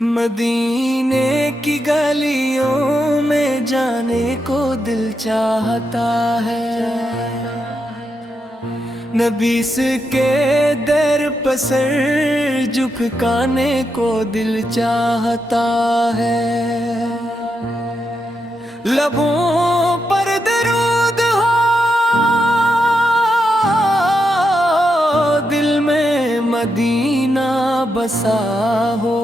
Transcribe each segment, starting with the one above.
مدینے کی گلیوں میں جانے کو دل چاہتا ہے، نبیس کے در پر سر جھکانے کو دل چاہتا ہے، لبوں پر درود ہو، دل میں مدینہ بسا ہو،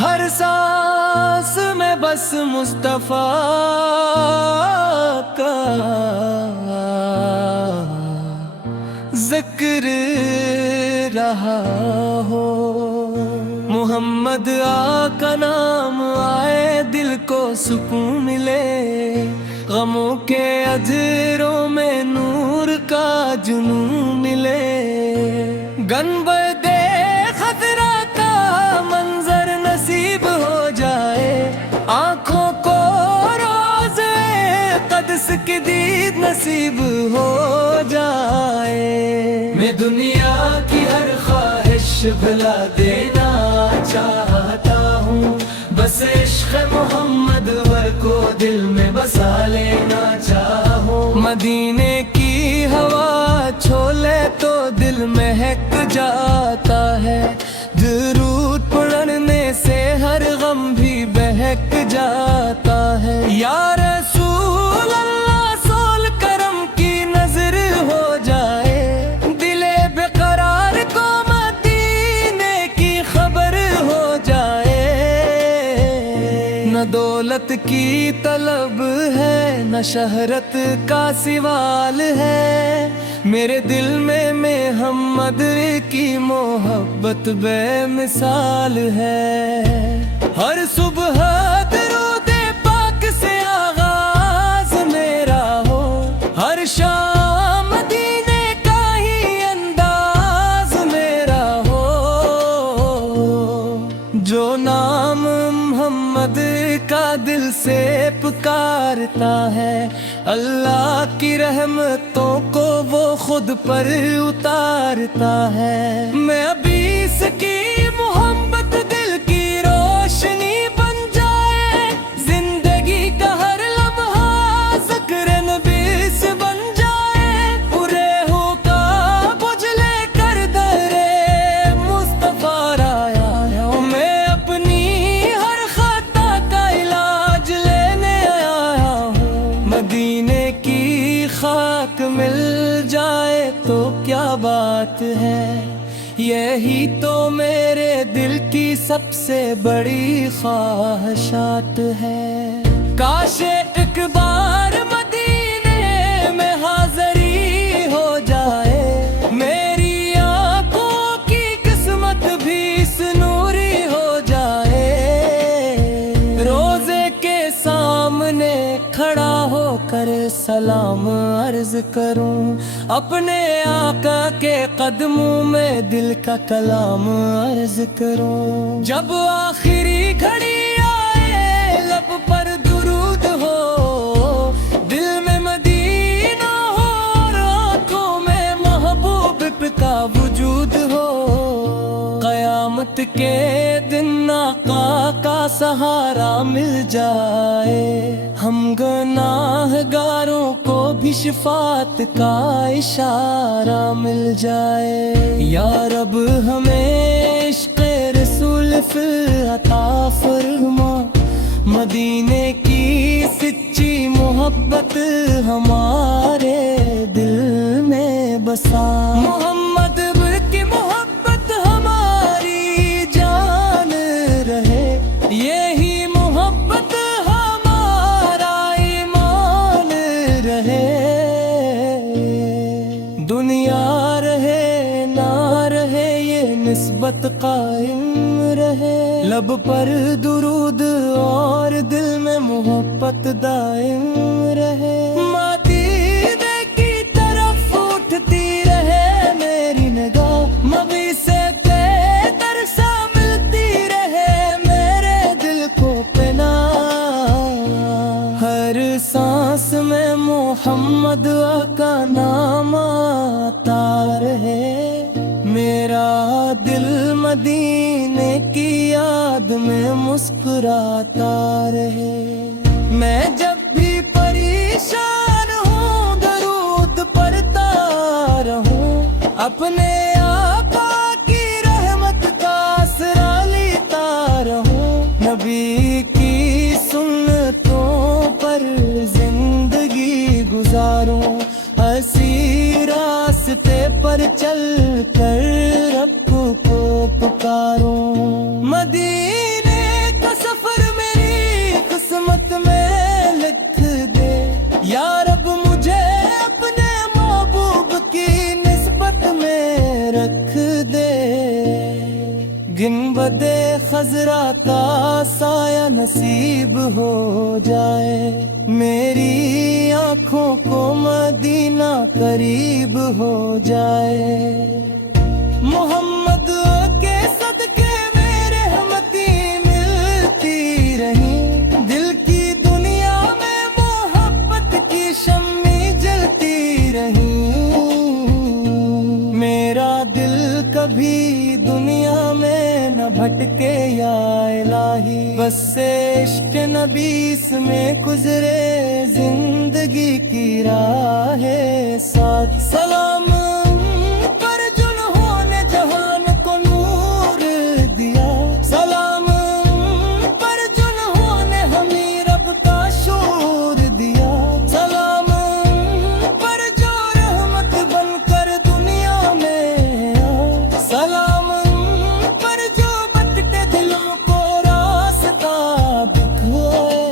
ہر سانس میں بس مصطفیٰ کا ذکر رہا ہو، محمد آقا نام آئے دل کو سکون ملے، غموں کے اجروں میں نور کا جنون ملے، گنبد خضرا کا منظر نصیب ہو جائے، آنکھوں کو روز قدس کی دید نصیب ہو جائے، میں دنیا کی ہر خواہش بھلا دینا چاہتا ہوں، بس عشق محمد ور کو دل میں بسا لینا چاہوں، مدینے کی ہوا چھولے تو دل مہک جاتا ہے، درود پڑھنے سے ہر غم بھی بہک جاتا ہے، یا رسول اللہ سول کرم کی نظر ہو جائے، دل بے قرار کو مدینے کی خبر ہو جائے، نہ دولت کی طلب ہے نہ شہرت کا سوال ہے، میرے دل میں محمد کی محبت بے مثال ہے، ہر صبح درود پاک سے آغاز میرا ہو، ہر شام مدینے کا ہی انداز میرا ہو، جو نام محمد کا دل سے پکارتا ہے، اللہ کی رحمتوں کو وہ خود پر اتارتا ہے، میں ابھی اس کی محبت دل کی روشنی بن جائے، زندگی کا ہر لمحہ ذکر نبی سے بن جائے، پورے ہو کا بجھ لے کر در مصطفیٰ آیا ہوں، میں اپنی ہر خطا کا علاج لینے آیا ہوں، مدینے کی خاک مل جائے تو کیا بات ہے، یہی تو میرے دل کی سب سے بڑی خواہشات ہے، کاش ایک بار مدینے میں حاضری ہو جائے، میری آنکھوں کی قسمت بھی اس نوری ہو جائے، روزے کے سامنے کھڑا ہو کر سلام عرض کروں، اپنے آقا کے قدموں میں دل کا کلام عرض کروں، جب آخری گھڑی آئے لب پر درود ہو، دل میں مدینہ ہو اور آنکھوں میں محبوب کا وجود ہو، قیامت کے دن آقا کا سہارا مل جائے، ہم گناہگاروں کو بھی شفاعت کا اشارہ مل جائے، یا رب ہمیں عشق رسول فی عطا فرما، مدینے کی سچی محبت ہمارے دل میں بسا، محمد کی محبت ہماری جان رہے، یہی محبت ہمارا ایمان رہے، دنیا رہے نہ رہے یہ نسبت قائم رہے، لب پر درود اور دل میں محبت دائم رہے، مدینے کی طرف اٹھتی رہے میری نگاہ، مغی سے بے ترسا ملتی رہے میرے دل کو پناہ، ہر سانس میں محمد کا نام آتا رہے، میرا دل دل مدینے کی یاد میں مسکراتا رہے. میں جب بھی پریشان ہوں درود پڑھتا رہوں, اپنے آقا کی رحمت کا آسرا لیتا رہوں. نبی کی سنتوں پر زندگی گزاروں, اسی راستے پر چل کر رب کو پکاروں. مدینے کا سفر میری قسمت میں لکھ دے, یا رب مجھے اپنے محبوب کی نسبت میں رکھ دے. گنبد خضرا کا سایہ نصیب ہو جائے, میری آنکھوں کو مدینہ قریب ہو جائے. محمد کے صدقے میں رحمتی ملتی رہی, دل کی دنیا میں محبت کی شمع جلتی رہی. میرا دل کبھی دنیا میں نہ بھٹکے یا الہی, بس عشق نبی میں گزرے زندگی کی راہ ساتھ. سلام پر جنہوں نے جہان کو نور دیا, سلام پر جنہوں نے ہمیں رب کا شعور دیا, سلام پر جو رحمت بن کر دنیا میں آیا, سلام پر جو بٹتے دلوں کو راستہ دکھائے.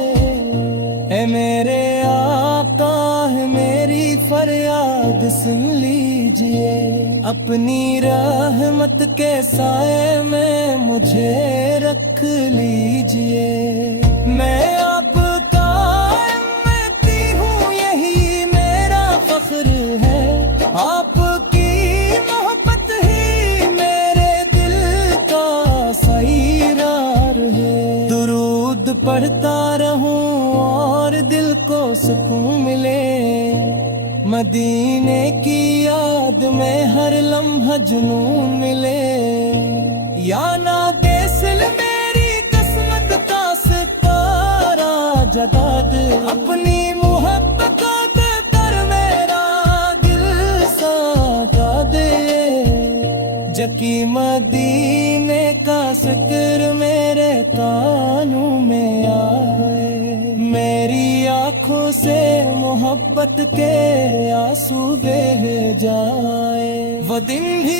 اے میرے آقا ہے میری فریاد سن لیجئے, اپنی رحمت کے سائے میں مجھے رکھ لیجئے. میں آپ کا امتی ہوں یہی میرا فخر ہے, آپ کی محبت ہی میرے دل کا سیرار ہے. درود پڑھتا رہوں اور دل کو سکون ملے, مدینے کی یاد میں ہر لمحہ جنون ملے. یا نادے سل میری قسمت کا ستارہ جگا دے, اپنی محبت در میرا دل سادا دے. جکی مدینے کا ذکر میرے کانوں میں آئے, میری آنکھوں سے محبت کے آنسو بہہ جائے. وہ دن بھی